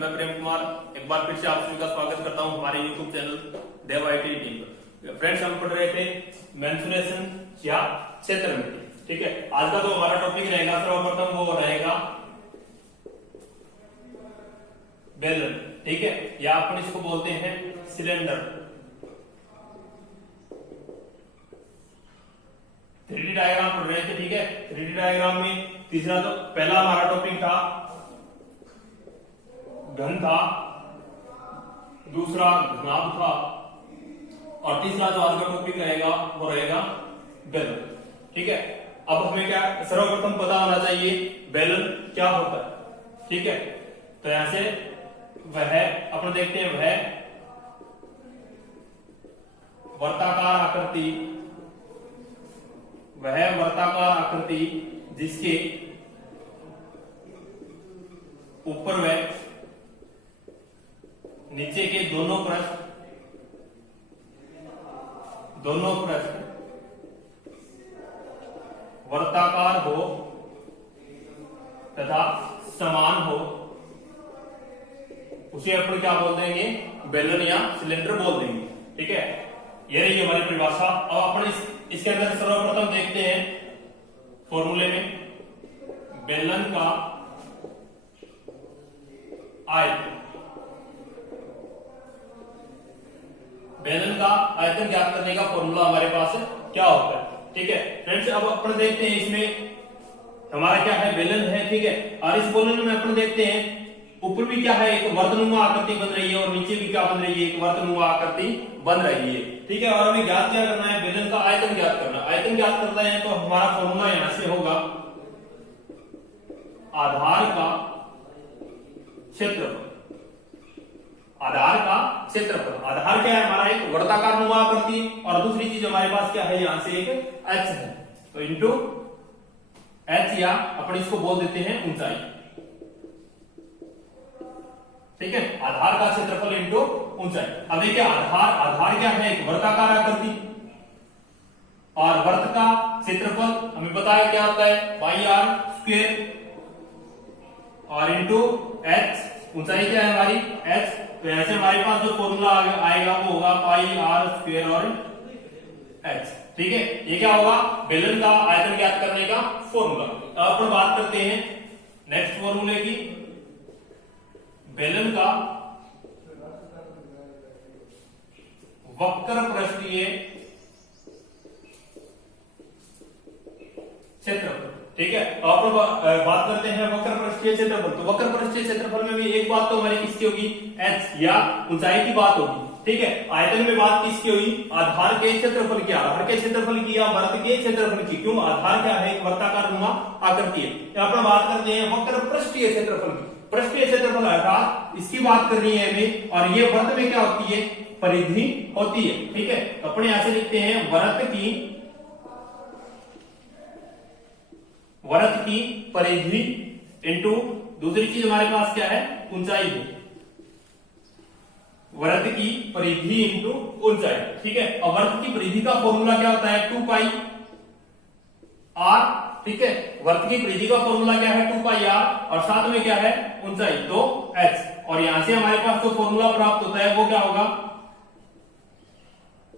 मैं प्रेम कुमार एक बार फिर से आप सभी का स्वागत करता हूं हमारे YouTube channel Dev IT team पर। फ्रेंड्स, हम पढ़ रहे थे मेंसुरेशन या क्षेत्रमिति। ठीक है, आज का जो हमारा टॉपिक रहेगा सर्वप्रथम वो रहेगा बेलन। ठीक है, या अपन इसको बोलते हैं सिलेंडर। 3D डायग्राम पढ़ रहे थे। ठीक है, 3D डायग्राम में तीसरा तो पहला हमारा टॉपिक था घन था, दूसरा घनाभ था और तीसरा जो आज का टॉपिक रहेगा वो रहेगा बेलन। ठीक है, अब हमें क्या सर्वप्रथम पता होना चाहिए बेलन क्या होता है। ठीक है, तो यहां से वह अपन देखते हैं वह वर्ताकार आकृति जिसके ऊपर व नीचे के दोनों पृष्ठ वर्ताकार हो तथा समान हो, उसे अपन क्या बोल देंगे, बेलन या सिलेंडर बोल देंगे। ठीक है, ये रही हमारी परिभाषा। अब अपन इसके अंदर सर्वप्रथम देखते हैं फॉर्मूले में बेलन का आयतन। बेलन का आयतन ज्ञात करने का फॉर्मूला हमारे पास क्या होता है। ठीक है फ्रेंड्स, अब अपन देखते हैं इसमें हमारा क्या है, बेलन है। ठीक है, और इस बेलन में अपन देखते हैं ऊपर भी क्या है, एक वर्तनुमा आकृति बन रही है और नीचे भी क्या बन रही है, एक वर्तनुमा आकृति बन रही है। ठीक है, और हमें ज्ञात क्या करना है, बेलन का आयतन ज्ञात करना। आयतन ज्ञात करना है तो हमारा फॉर्मूला यहां से होगा आधार का क्षेत्रफल। आधार का क्षेत्रफल, आधार क्या है हमारा, एक वर्ताकार नुमा आकृति और दूसरी चीज हमारे पास क्या है, यहां से एक एच है, तो इंटू एच या अपन इसको बोल देते हैं ऊंचाई। ठीक है, आधार का क्षेत्रफल इंटू ऊंचाई। अब देखिए आधार क्या है, एक वर्ताकार आकृति और वर्त का क्षेत्रफल हमें पता है क्या होता है, पाई आर स्क्वायर और इंटू एच, ऊंचाई क्या है हमारी एच। तो ऐसे हमारे पास जो फॉर्मूला आएगा वो होगा पाई आर स्क्वायर और एच। ठीक है, ये क्या होगा, बेलन का आयतन ज्ञात करने का फॉर्मूला। अब अपन बात करते हैं नेक्स्ट फॉर्मूले की, बेलन का वक्र पृष्ठीय क्षेत्रफल। ठीक है, अब बात करते हैं वक्र पृष्ठीय क्षेत्रफल। तो वक्र पृष्ठीय क्षेत्रफल में भी एक बात तो हमारी किसकी होगी, एच या ऊंचाई की बात होगी। ठीक है, आयतन में बात किसकी होगी, आधार के क्षेत्रफल की, आधार के क्षेत्रफल की या वर्त के क्षेत्रफल की। क्यों, आधार क्या है, एक वर्ताकार नुमा आकृति है। यहां पर बात करते हैं वक्र पृष्ठीय क्षेत्रफल की। पृष्ठीय क्षेत्रफल अर्थात इसकी बात करनी है हमें, और ये वर्त में क्या होती है, परिधि होती है। ठीक है, अपने यहां से लिखते हैं वर्त की परिधि इंटू दूसरी चीज हमारे पास क्या है, ऊंचाई है। वर्त की परिधि इंटू ऊंचाई। ठीक है, और वर्त की परिधि का फॉर्मूला क्या होता है, 2 पाई आर। ठीक है, वर्त की परिधि का फॉर्मूला क्या है, 2 पाई आर और साथ में क्या है, ऊंचाई तो एच। और यहां से हमारे पास जो फॉर्मूला प्राप्त होता है वो क्या होगा,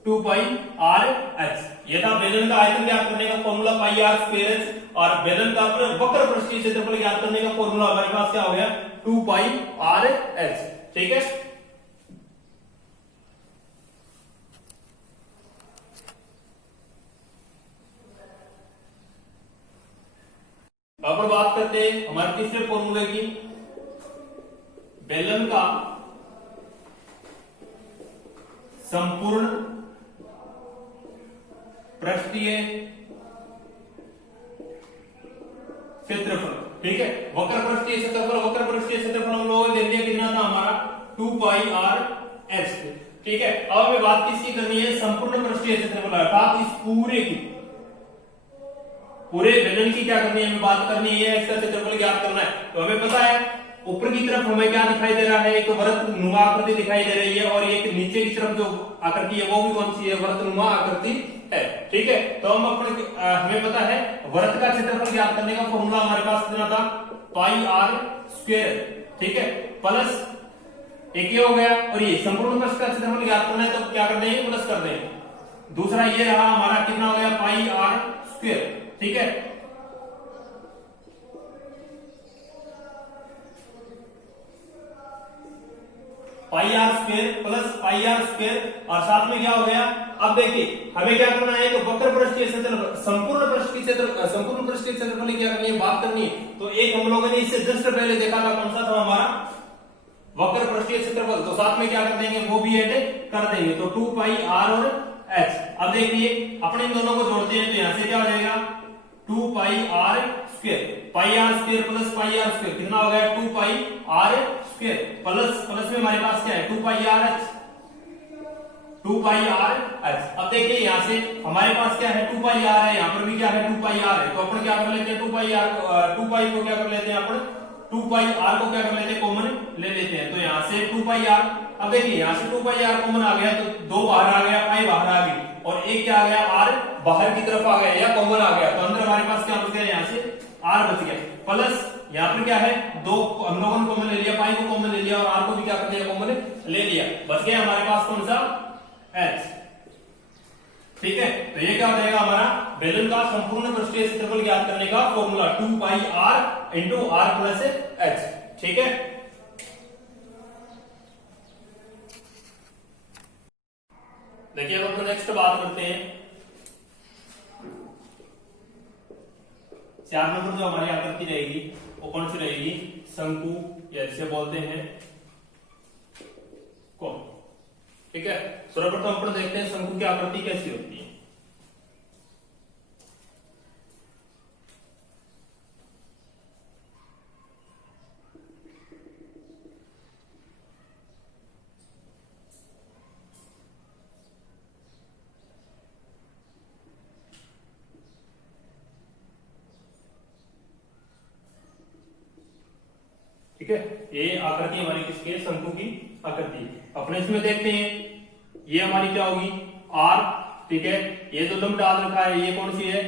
2 पाई आर एच। ये था बेलन का आयतन ज्ञात करने का formula pi are square h, और बेलन का वक्र पृष्ठीय क्षेत्रफल ज्ञात करने का फॉर्मूला हमारे पास क्या हो गया, 2 पाई आर एच। ठीक है, अब बात करते हैं हमारे तीसरे फॉर्मूले की, बेलन का संपूर्ण पृष्ठीय क्षेत्रफल। ठीक है, वक्र पृष्ठीय क्षेत्रफल हम लोगों ने देख लिया कितना था हमारा, 2 पाई आर एच। ठीक है, अब हमें बात किसकी करनी है, संपूर्ण पृष्ठीय क्षेत्रफल अर्थात इस पूरे बेलन की क्या करनी है, हमें बात करनी है, इसका क्षेत्रफल ज्ञात करना है। तो हमें पता है ऊपर की तरफ हमें क्या दिखाई दे रहा है, एक वर्त नुमा आकृति दिखाई दे रही है, और एक नीचे की तरफ जो आकृति है वो भी कौन सी है, वर्त नुमा आकृति है। ठीक है, तो हम हमें पता है वर्त का क्षेत्रफल ज्ञात करने का फॉर्मूला हमारे पास कितना था, पाई आर स्क्वायर। ठीक है, प्लस एक ये हो गया, और ये संपूर्ण पृष्ठ का क्षेत्रफल ज्ञात करना है तो क्या कर देंगे, प्लस कर देंगे। दूसरा ये रहा हमारा, कितना हो गया, पाई आर स्क्वायर, ठीक है। Pi are square plus pi are square, और साथ में क्या हो गया, अब देखिए हमें क्या करना है, तो वक्र पृष्ठ के क्षेत्रफल, संपूर्ण पृष्ठ की क्षेत्रफल की क्या करनी है, बात करनी है। तो एक हम लोगों ने इससे जस्ट पहले देखा था, कौन सा था हमारा, वक्र पृष्ठीय क्षेत्रफल, तो साथ में क्या कर देंगे, वो भी ऐड कर देंगे। तो 2 पाई आर और एच। अब देखिए अपने इन दोनों को जोड़ते हैं तो यहां से क्या हो जाएगा, 2 pi are square, pi are square plus pi are square, कितना हो गया, 2 पाई आर स्क्वायर, प्लस में हमारे पास क्या है, 2 pi R H, 2 pi R H. अब देखिए यहां से हमारे पास क्या है, 2 पाई आर है, यहाँ पर भी क्या है, 2 पाई आर है, तो अपन क्या कर लेते हैं, 2 पाई आर, 2 पाई को क्या कर लेते हैं अपन, 2 पाई आर को क्या कर लेते हैं, कॉमन ले लेते हैं। तो यहां से 2 पाई आर, अब देखिए यहां से 2 पाई आर कॉमन आ गया, तो 2 बाहर आ गया, पाई बाहर आ गई, और एक क्या आ गया, आर बाहर की तरफ आ गया या कॉमन आ गया, तो अंदर हमारे पास क्या बच गया, यहाँ से आर बच गया, प्लस यहाँ पर क्या है, 2 हम लोगों ने कॉमन ले लिया, पाई को कॉमन ले लिया, और आर को भी क्या कर लिया, कॉमन ले लिया, बच गया हमारे पास कौन सा, एच, ठीक है। तो ये क्या हो जाएगा हमारा, बेलन का संपूर्ण पृष्ठीय क्षेत्रफल ज्ञात करने का formula, 2 pi r into r plus h, ठीक है। देखिए अब हम नेक्स्ट बात करते हैं, 4 नंबर जो हमारी आकृति रहेगी वो कौन सी रहेगी, शंकु, या जिसे बोलते हैं कोण, ठीक है। सर्वप्रथम अपन देखते हैं शंकु की आकृति कैसी होती है। ठीक है, ये आकृति हमारी किसकी है, शंकु की आकृति। अपने इसमें देखते हैं, ये हमारी क्या होगी, आर, ठीक है। ये जो लंब डाल रखा है ये कौन सी है,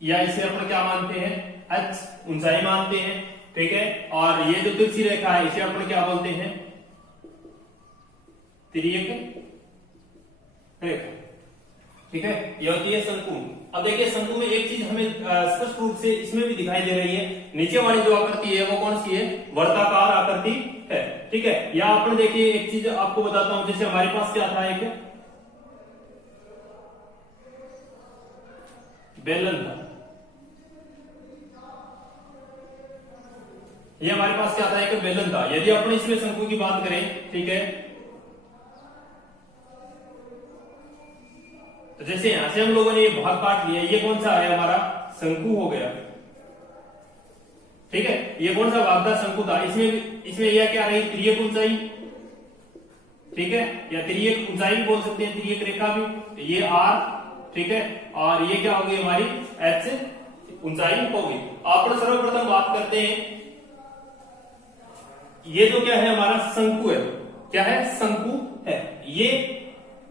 या इसे अपन क्या मानते हैं, एच, ऊंचाई मानते हैं, ठीक है। और ये जो तिरछी रेखा है इसे अपन क्या बोलते हैं, तिर्यक रेखा, ठीक है। ये होती है शंकु। अब देखिए शंकु में एक चीज हमें स्पष्ट रूप से इसमें भी दिखाई दे रही है, नीचे वाली जो आकृति है वो कौन सी है, वर्ताकार आकृति है, ठीक है। या अपन देखिए एक चीज आपको बताता हूं, जैसे हमारे पास क्या था, एक बेलन था, ये हमारे पास क्या था, एक बेलन था। यदि अपन इसमें शंकु की बात करें, ठीक है, तो जैसे यहां से हम लोगों ने ये भाग काट लिया, ये कौन सा है हमारा, शंकु हो गया, ठीक है। ये कौन सा भाग था, शंकु था। इसमें यह क्या रही, तिर्यक ऊंचाई, ठीक है, या तिर्यक ऊंचाई बोल सकते हैं, तिर्यक रेखा भी, ये आर, ठीक है, और ये क्या होगी हमारी एच ऊंचाई होगी। आप सर्वप्रथम बात करते हैं, ये जो क्या है हमारा शंकु है, क्या है, शंकु है। ये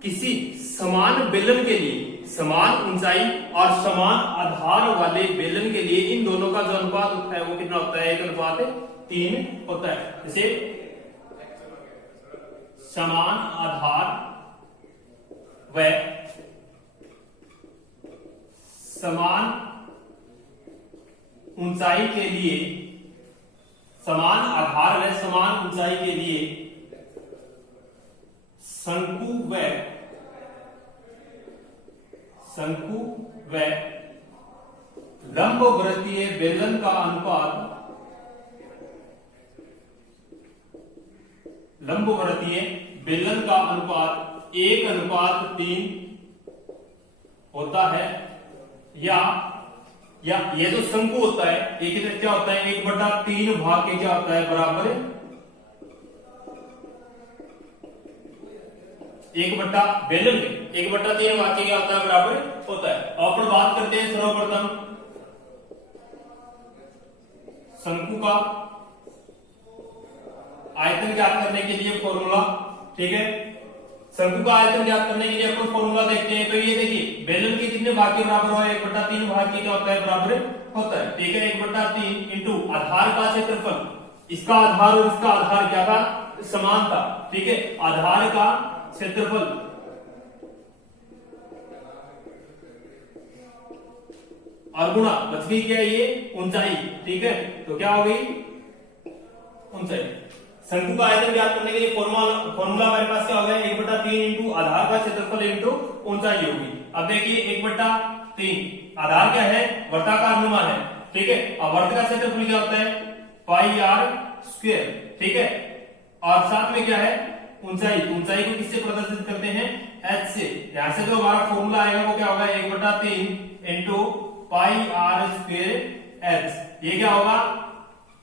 किसी समान बेलन के लिए, समान ऊंचाई और समान आधार वाले बेलन के लिए इन दोनों का जो अनुपात होता है वो कितना होता है, 1:3 होता है। जैसे समान आधार व समान ऊंचाई के लिए, समान आधार व समान ऊंचाई के लिए शंकु व लंबवृत्तीय बेलन का अनुपात, लंबवृत्तीय बेलन का अनुपात 1:3 होता है। या ये जो शंकु होता है ये कितना क्या होता है, 1/3 भाग के क्या होता है, बराबर 1/बेलन के 1/3 भाग के क्या होता है, बराबर होता है। और अपन बात करते हैं सर्वप्रथम शंकु का आयतन ज्ञात करने के लिए फॉर्मूला, ठीक है। शंकु का आयतन ज्ञात करने के लिए अपन फॉर्मूला देखते हैं। तो ये देखिए बेलन के कितने भाग के बराबर हो, 1/3 भाग के क्या होता है, बराबर होता है, ठीक है। 1/3 इंटू आधार का क्षेत्रफल, इसका आधार और इसका आधार क्या था, समान था, ठीक है। आधार का क्षेत्रफल और गुणा बच गई क्या, ये ऊंचाई, ठीक है। तो क्या हो गई, ऊंचाई। शंकु का आयतन ज्ञात करने के लिए फॉर्मूला हमारे पास क्या हो गया, 1/3 इंटू आधार का क्षेत्रफल इंटू ऊंचाई होगी। अब देखिए 1/3 आधार क्या है, वर्ताकार नुमा है, ठीक है। अब वर्त का क्षेत्रफल क्या होता है, पाई आर स्क्वायर, ठीक है। और साथ में क्या है, ऊंचाई। ऊंचाई को किससे प्रदर्शित करते हैं, h से। यहां से जो हमारा फॉर्मूला आएगा वो क्या होगा, 1/3 into pi are square h। ये क्या होगा,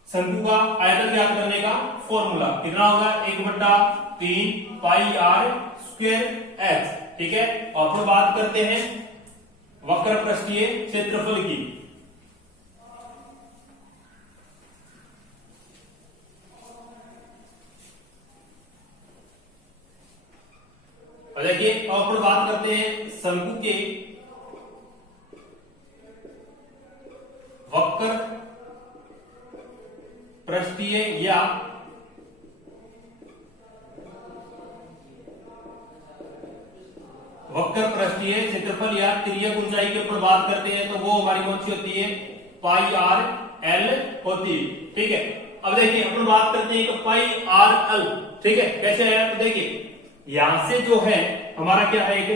शंकु का आयतन ज्ञात करने का फॉर्मूला कितना होगा, 1/3 पाई आर स्क्वायर h, ठीक है। और फिर बात करते हैं वक्र पृष्ठीय क्षेत्रफल की। देखिए और फिर बात करते हैं शंकु के वक्र पृष्ठीय या वक्र पृष्ठीय क्षेत्रफल या तिर्यक ऊंचाई के ऊपर बात करते हैं, तो वो हमारी कौन सी होती है, पाई आर एल होती है, ठीक है। अब देखिए अपन बात करते हैं कि पाई आर एल, ठीक है, कैसे है, तो देखिए यहां से जो है हमारा क्या है, एक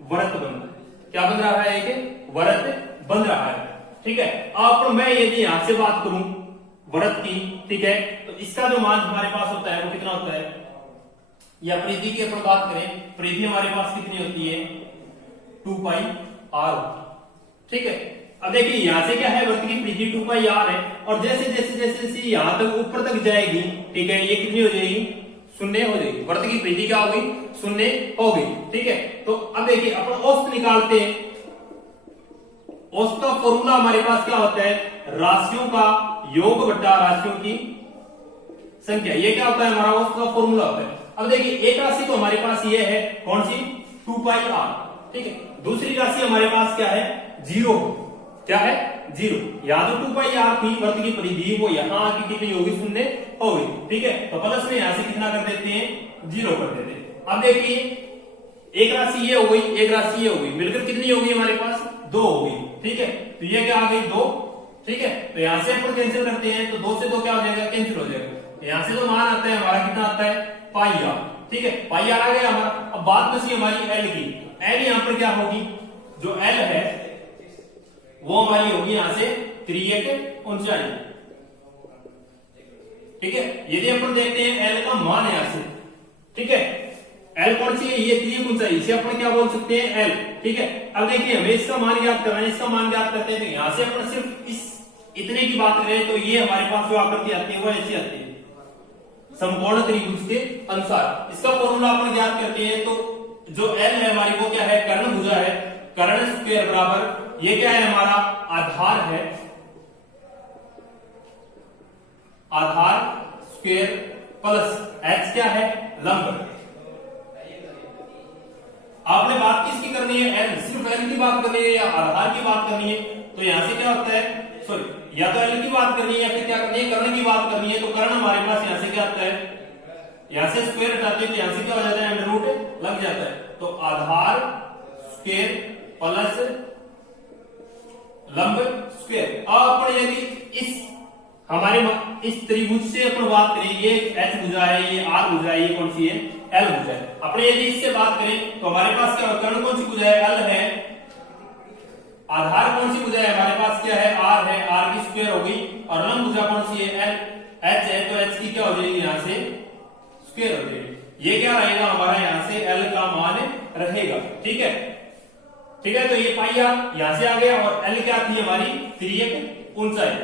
वृत्त बन रहा है, क्या बन रहा है, एक वृत्त बन रहा है, ठीक है। अब मैं यदि यहां से बात करूं वृत्त की, ठीक है, तो इसका जो मान हमारे पास होता है वो कितना होता है, या परिधि की अपन बात करें, परिधि हमारे पास कितनी होती है, 2 पाई आर होती है, ठीक है। अब देखिए यहां से क्या है, वृत्त की परिधि 2 पाई आर है, और जैसे जैसे जैसे जैसे यहां तक ऊपर तक जाएगी, ठीक है, ये कितनी हो जाएगी, 0 हो जाएगी। वृत्त की परिधि क्या होगी, 0 हो गई, ठीक है। तो अब देखिए अपन औसत निकालते हैं। औसत का फॉर्मूला हमारे पास क्या होता है, राशियों का योग बटा राशियों की संख्या, ये क्या होता है, हमारा औसत का फॉर्मूला होता है। अब देखिए एक राशि तो हमारे पास ये है, कौन सी, 2 पाई आर, ठीक है। दूसरी राशि हमारे पास क्या है, 0, क्या है, 0। यहां जो 2 पाई आर थी वृत्त की परिधि, वो यहां आके कितनी होगी, 0 हो गई, ठीक है। तो प्लस में यहां से कितना कर देते हैं, 0 कर देते हैं। अब देखिए एक राशि ये हो गई, एक राशि ये हो गई, मिलकर कितनी होगी हमारे पास, 2 हो गई, ठीक है। तो ये क्या आ गई, 2, ठीक है। तो यहां से अपन कैंसिल करते हैं, तो 2 से 2 क्या हो जाएगा, कैंसिल हो जाएगा। यहां से जो मान आता है हमारा कितना आता है, पाई आर, ठीक है, पाई आर आ गया हमारा। अब बात बची हमारी एल की, एल यहां पर क्या होगी, जो एल है वो हमारी होगी यहां से तिर्यक ऊंचाई, ठीक है। यदि अपन देखते हैं एल का मान यहां से, ठीक है, एल कौन सी है, ये तिर्यक ऊंचाई, इसे अपन क्या बोल सकते हैं, एल, ठीक है। अब देखिए हमें इसका मान ज्ञात करना है, इसका मान ज्ञात करते हैं, तो यहां से अपन सिर्फ इस इतने की बात करें तो ये हमारे पास जो आकृति आती है वो ऐसी आती है, समकोण त्रिभुज के अनुसार। इसका फॉर्मूला अपन ज्ञात करते हैं, तो जो एल है हमारी वो क्या है, कर्ण भुजा है, कर्ण स्क्वायर बराबर ये क्या है, हमारा आधार है, आधार स्क्वायर प्लस एच क्या है, लंब। आपने बात किसकी करनी है, एल, सिर्फ एल की बात करनी है या आधार की बात करनी है, तो यहां से क्या होता है, सॉरी, या तो एल की बात करनी है या फिर क्या करनी है, कर्ण की बात करनी है। तो कर्ण हमारे पास यहां से क्या आता है, यहां से स्क्वायर हटाते हैं तो यहां से क्या हो जाता है, अंडर रूट लग जाता है। तो आधार स्क्वायर प्लस लंब स्क्वायर। अब अपन यदि इस हमारे इस त्रिभुज से अपन बात करें, ये एच भुजा है, ये आर भुजा है, ये कौन सी है, एल भुजा है। अपने यदि इससे बात करें तो हमारे पास क्या, कर्ण कौन सी भुजा है, एल है, आधार कौन सी भुजा है, हमारे पास क्या है, आर है, आर की स्क्वायर हो गई, और लंब भुजा कौन सी है, एल, एच है, तो एच की क्या हो जाएगी, यहां से स्क्वायर हो जाएगी। ये क्या रहेगा हमारा, यहां से एल का मान रहेगा, ठीक है, ठीक है। तो ये पाई आर यहां से आ गया, और एल क्या थी हमारी, तिर्यक ऊंचाई,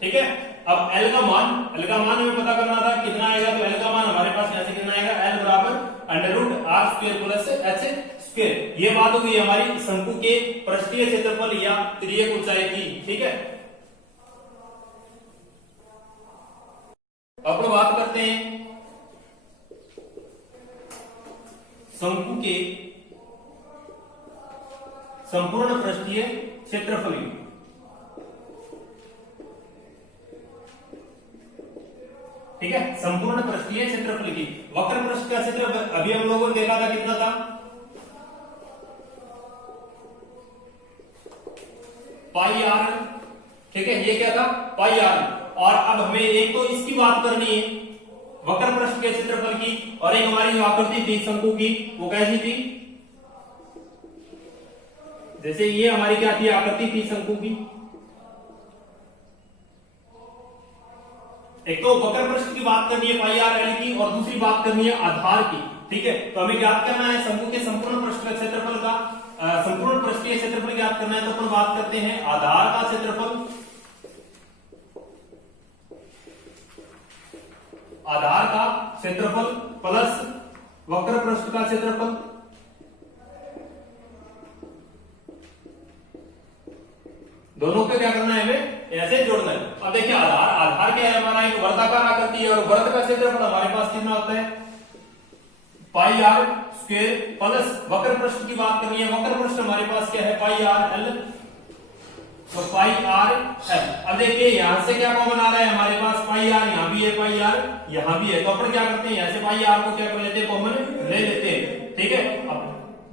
ठीक है। अब एल का मान हमें पता करना था कितना आएगा, तो एल का मान हमारे पास यहां से कितना आएगा, एल बराबर under root r square plus h square. ये बात होगी हमारी शंकु के पृष्ठीय क्षेत्रफल या तिर्यक ऊंचाई की, ठीक है। अब बात करते हैं शंकु के संपूर्ण पृष्ठीय क्षेत्रफल की। ठीक है, संपूर्ण पृष्ठीय क्षेत्रफल की। वक्र पृष्ठ का क्षेत्र अभी हम लोगों ने देखा था कितना था, पाई आर। ठीक है, ये क्या था, पाई आर। और अब हमें एक तो इसकी बात करनी है वक्र पृष्ठ के क्षेत्रफल की, और एक हमारी जो आकृति थी शंकु की वो कैसी थी, जैसे ये हमारी क्या थी, आकृति थी शंकु की। एक तो वक्र पृष्ठ की बात करनी है पाई आर एल की, और दूसरी बात करनी है आधार की। ठीक है, तो हमें ज्ञात करना है शंकु के संपूर्ण पृष्ठ का क्षेत्रफल का, संपूर्ण पृष्ठीय क्षेत्रफल ज्ञात करना है। तो अपन बात करते हैं आधार का क्षेत्रफल, आधार का क्षेत्रफल प्लस वक्र पृष्ठ का क्षेत्रफल, दोनों को क्या करना है, हमें ऐसे जोड़ना है। अब देखिए आधार, आधार क्या है हमारा, एक वर्ताकार आकृति है, और वृत्त का क्षेत्रफल हमारे पास कितना होता है, पाई आर स्क्वायर प्लस वक्र पृष्ठ की बात करनी है, वक्र पृष्ठ हमारे पास क्या है, पाई आर एल, तो पाई आर एल। अब देखिए यहां से क्या कॉमन आ रहा है हमारे पास, पाई आर यहां भी है, पाई आर यहां भी है, तो अपन क्या करते हैं, यहां से पाई आर को क्या कर लेते हैं, कॉमन ले लेते हैं। ठीक है, अब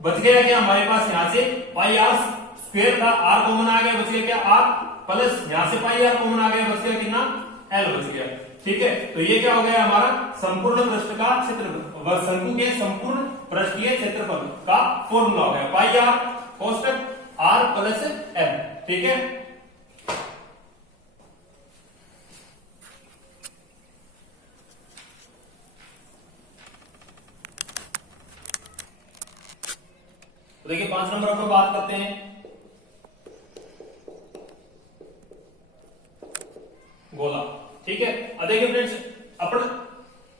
बच गया क्या हमारे पास, यहां से पाई आर स्क्वायर था, आर कॉमन आ गया, बच गया क्या आर, प्लस यहां से पाई आर कॉमन आ गया, बच गया कितना, एल बच गया। ठीक है, तो ये क्या हो गया हमारा संपूर्ण पृष्ठ का क्षेत्रफल, शंकु के संपूर्ण पृष्ठीय क्षेत्रफल का फॉर्मूला हो गया, पाई आर कोष्टक आर प्लस एल। ठीक है, तो देखिए 5 नंबर पर बात करते हैं गोला। ठीक है, अब देखिए फ्रेंड्स, अपन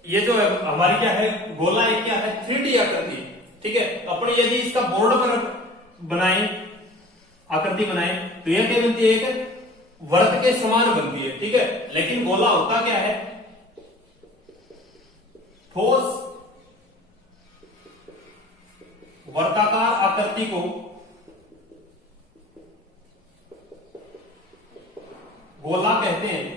ये जो है हमारी क्या है, गोला एक क्या है, 3D आकृति। ठीक है, तो अपन यदि इसका बोर्ड पर बनाए, आकृति बनाए, तो यह क्या बनती है, एक वृत्त के समान बनती है। ठीक है, लेकिन गोला होता क्या है, ठोस वर्ताकार आकृति को गोला कहते हैं।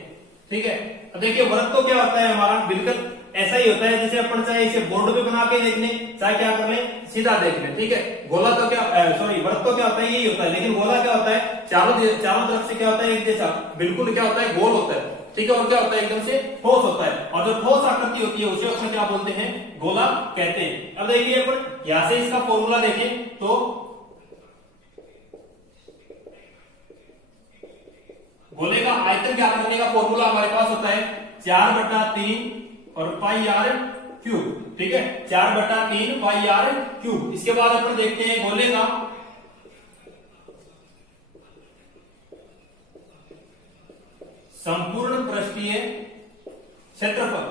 ठीक है, अब देखिए वृत्त तो क्या होता है हमारा, बिल्कुल ऐसा ही होता है जैसे अपन चाहे इसे बोर्ड पे बना के देख लें, चाहे क्या कर लें, सीधा देख लें। ठीक है, गोला तो क्या, सॉरी वृत्त तो क्या होता है, यही होता है, लेकिन गोला क्या होता है, चारों तरफ से क्या होता है, एक जैसा बिल्कुल क्या होता है, गोल होता है। ठीक है, और क्या होता है, एकदम से ठोस होता है, और जो ठोस आकृति होती है उसे अपन क्या बोलते हैं, गोला कहते हैं। अब देखिए अपन यहां से इसका फॉर्मूला देखें तो गोले का आयतन ज्ञात करने का फॉर्मूला हमारे पास होता है 4/3 और पाई आर क्यूब। ठीक है, 4/3 पाई आर क्यूब। इसके बाद अपन देखते हैं गोले का संपूर्ण पृष्ठीय क्षेत्रफल,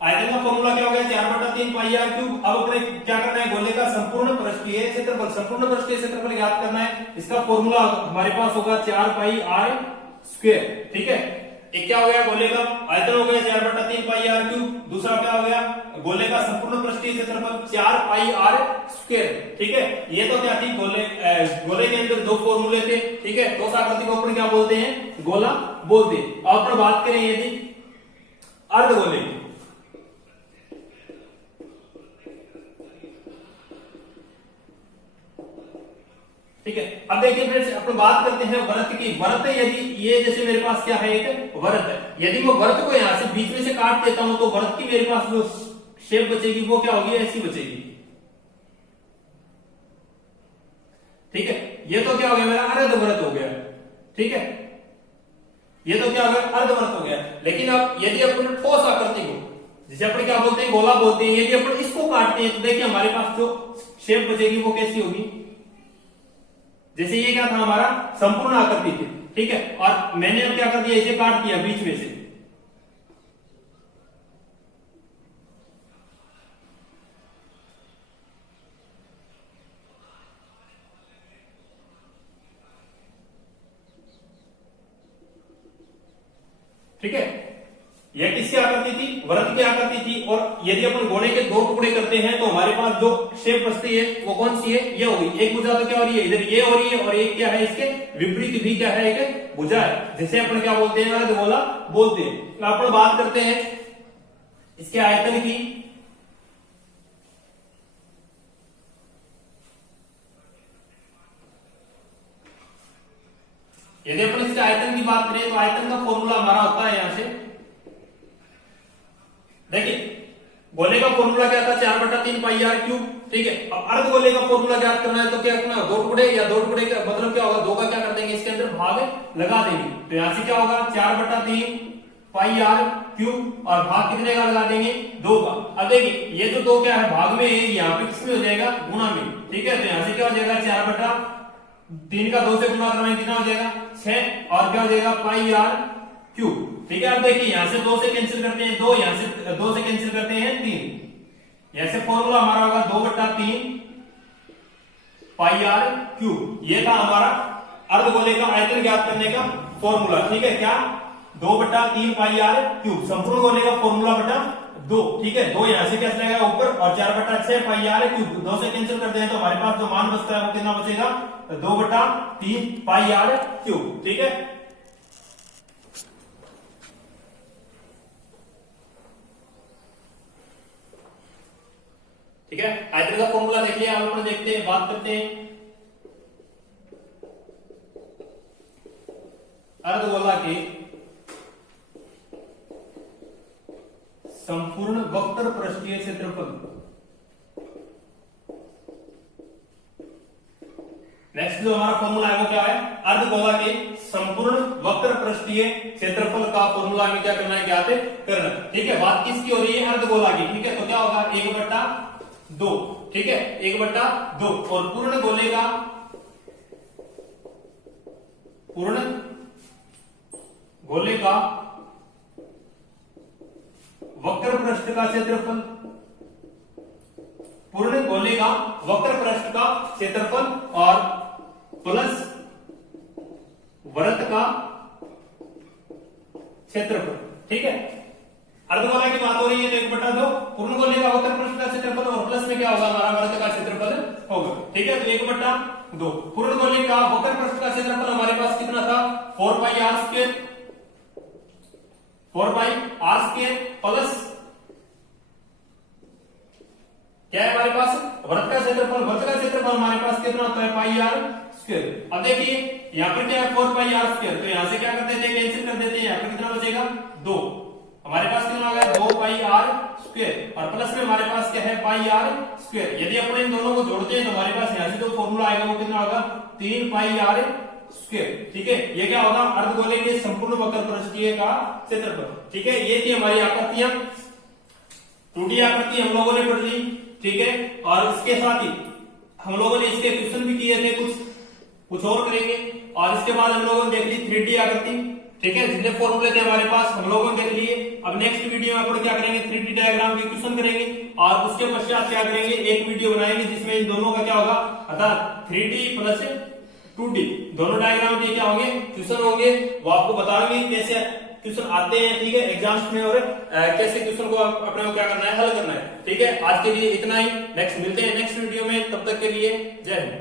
आयतन का फॉर्मूला क्या हो गया, 4/3 पाई आर क्यूब। अब अपने क्या करना है, गोले का संपूर्ण पृष्ठीय क्षेत्रफल, संपूर्ण पृष्ठीय क्षेत्रफल ज्ञात करना है। इसका फॉर्मूला हमारे पास होगा 4 पाई आर स्क्वायर। ठीक है, एक क्या हो गया, गोले का आयतन हो गया 4/3 पाई आर क्यूब, दूसरा क्या हो गया, गोले का संपूर्ण पृष्ठीय क्षेत्रफल 4 पाई आर स्क्वायर। ठीक है, ये तो क्या थी, गोले के अंदर दो फॉर्मूले थे। ठीक है, ठोस आकृति को अपन क्या बोलते हैं, गोला बोलते हैं। अब अपन बात करें यदि अर्धगोले की, ठीक है, अब देखिए फ्रेंड्स अपन बात करते हैं वृत्त की। वृत्त यदि ये जैसे मेरे पास क्या है, एक वृत्त है, यदि मैं वृत्त को यहां से बीच में से काट देता हूं तो वृत्त की मेरे पास जो शेप बचेगी वो क्या होगी, ऐसी बचेगी। ठीक है, ये तो क्या हो गया, मेरा अर्धवृत्त हो गया। ठीक है, ये तो क्या हो गया, अर्धवृत्त हो गया। लेकिन अब यदि अपन ठोस आकृति को, जिसे अपन क्या बोलते हैं, गोला बोलते हैं, यदि अपन इसको काटते हैं तो देखिए हमारे पास जो शेप बचेगी वो कैसी होगी, जैसे ये क्या था हमारा संपूर्ण आकृति थी। ठीक है, और मैंने अब क्या कर दिया, इसे काट दिया बीच में से। ठीक है, यह किसकी आकृति थी, वृत्त की आकृति थी, और यदि अपन गोले के दो टुकड़े करते हैं तो हमारे पास जो शेप बचती है वो कौन सी है, ये होगी। एक भुजा तो क्या हो रही है, इधर ये हो रही है, और एक क्या है, इसके विपरीत भी क्या है, एक भुजा है, जिसे अपन क्या बोलते हैं, अर्धगोला बोलते हैं। तो अपन बात करते हैं इसके आयतन की। यदि अपन इसके आयतन की बात करें तो आयतन का फॉर्मूला हमारा होता है, यहां से देखिए गोले का फॉर्मूला क्या था, 4/3 पाई आर क्यूब। ठीक है, अब अर्ध गोले का फॉर्मूला ज्ञात करना है तो क्या करना है, दो टुकड़े या दो टुकड़े का मतलब क्या होगा, दो का क्या कर देंगे, इसके अंदर भाग लगा देंगे। तो यहां से क्या होगा, 4/3 पाई आर क्यूब, और भाग कितने का लगा देंगे, 2 का। अब देखिए ये जो 2 क्या है भाग में है, यहाँ पे किसमें हो जाएगा, गुणा में। ठीक है, तो यहां से क्या हो जाएगा, 4/3 का 2 से गुणा करवाएंगे, कितना हो जाएगा 6, और क्या हो जाएगा पाई आर क्यूब। ठीक है, अब देखिए यहां से 2 से कैंसिल करते हैं 2, यहां से 2 से कैंसिल करते हैं 3, ऐसे फॉर्मूला हमारा होगा 2/3 पाई आर क्यूब। ये था हमारा अर्धगोले का आयतन ज्ञात करने का फॉर्मूला। ठीक है, क्या 2/3 पाई आर क्यूब, संपूर्ण गोले का फॉर्मूला बटा 2। ठीक है, 2 यहां से कैसे लगेगा ऊपर, और 4/6 पाई आर क्यूब, 2 से कैंसिल करते हैं तो हमारे पास जो मान बचता है वो कितना बचेगा, 2/3 पाई आर क्यूब। ठीक है, ठीक है, आयतन का फॉर्मूला देख लिया। अब अपन देखते हैं, बात करते हैं अर्धगोला के संपूर्ण वक्र पृष्ठीय क्षेत्रफल। नेक्स्ट जो हमारा फॉर्मूला है वो क्या है, अर्धगोला के संपूर्ण वक्र पृष्ठीय क्षेत्रफल का फॉर्मूला हमें क्या करना है, ज्ञात करना। ठीक है, बात किसकी हो रही है, अर्धगोला की। ठीक है, तो क्या होगा 1/2। ठीक है, 1/2, और पूर्ण गोले का वक्र पृष्ठ का क्षेत्रफल, पूर्ण गोले का वक्र पृष्ठ का क्षेत्रफल, और प्लस वृत्त का क्षेत्रफल। ठीक है, अर्धगोला की बात हो रही है तो 1/2, पूर्ण गोले का वक्र पृष्ठ का क्षेत्रफल, और प्लस में क्या होगा, हमारा वृत्त का क्षेत्रफल होगा। ठीक है, तो 1/2, पूर्ण गोले का वक्र पृष्ठ का क्षेत्रफल हमारे पास कितना था, 4πr², 4πr² प्लस क्या है हमारे पास, वृत्त का क्षेत्रफल। वृत्त का क्षेत्रफल हमारे पास कितना होता है, πr²। अब देखिए यहाँ पर क्या है, 4πr², तो यहां से क्या कर देते हैं, कैंसिल कर देते हैं, यहाँ पर कितना बचेगा 2, हमारे पास कितना आ गया 2πr², और प्लस में हमारे पास क्या है πr²। यदि अपन इन दोनों को जोड़ते हैं तो हमारे पास यहां से जो फॉर्मूला आएगा वो कितना होगा, 3πr²। ठीक है, ये क्या होगा, अर्धगोले के संपूर्ण वक्र पृष्ठीय का क्षेत्रफल। ठीक है, ये थी हमारी आकृतियां, 2D आकृति हम लोगों ने पढ़ ली। ठीक है, और इसके साथ ही हम लोगों ने इसके क्वेश्चन भी किए थे, कुछ और करेंगे, और इसके बाद हम लोगों ने देख ली 3D आकृति। ठीक है, जितने फॉर्मूले थे हमारे पास हम लोगों ने देख लिए। अब नेक्स्ट वीडियो में अपन क्या करेंगे, 3D डायग्राम के क्वेश्चन करेंगे, और उसके पश्चात क्या करेंगे, एक वीडियो बनाएंगे जिसमें इन दोनों का क्या होगा, अर्थात 3D प्लस 2D दोनों डायग्राम के क्या होंगे, क्वेश्चन होंगे, वो आपको बताएंगे कैसे क्वेश्चन आते हैं। ठीक है, एग्जाम्स में, और कैसे क्वेश्चन को अपने को क्या करना है, हल करना है। ठीक है, आज के लिए इतना ही, नेक्स्ट मिलते हैं नेक्स्ट वीडियो में, तब तक के लिए जय हिंद।